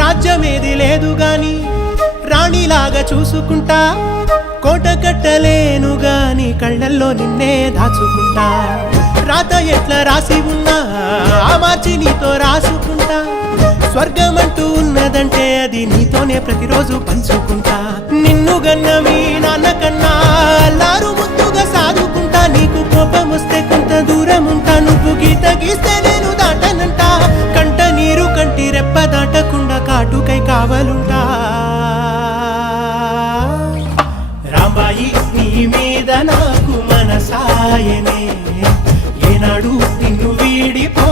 రాజ్యమేది లేదు గాని రాణిలాగా చూసుకుంటా, కోట కట్టలేను గాని కళ్ళల్లో నిన్నే దాచుకుంటా. రాత ఎట్లా రాసి ఉన్నా ఆ మార్చి నీతో రాసుకుంటా. స్వర్గమంటూ ఉన్నదంటే అది నీతోనే ప్రతిరోజు పంచుకుంటా. నిన్ను గన్న మీ నాన్న కన్నా అల్లారు ముద్దుగా సాదుకుంటా. నీకు కోపం వస్తే కొంత దూరం ఉంటా, నువ్వు గీత గీస్తే నేను దాటనంట. కంట నీరు కంటి రెప్ప దాటకుండా కాటుకై కావలుంటా. రాంబాయి నీ మీద నాకు మనసాయనే, ఏనాడు నిన్ను వీడిపో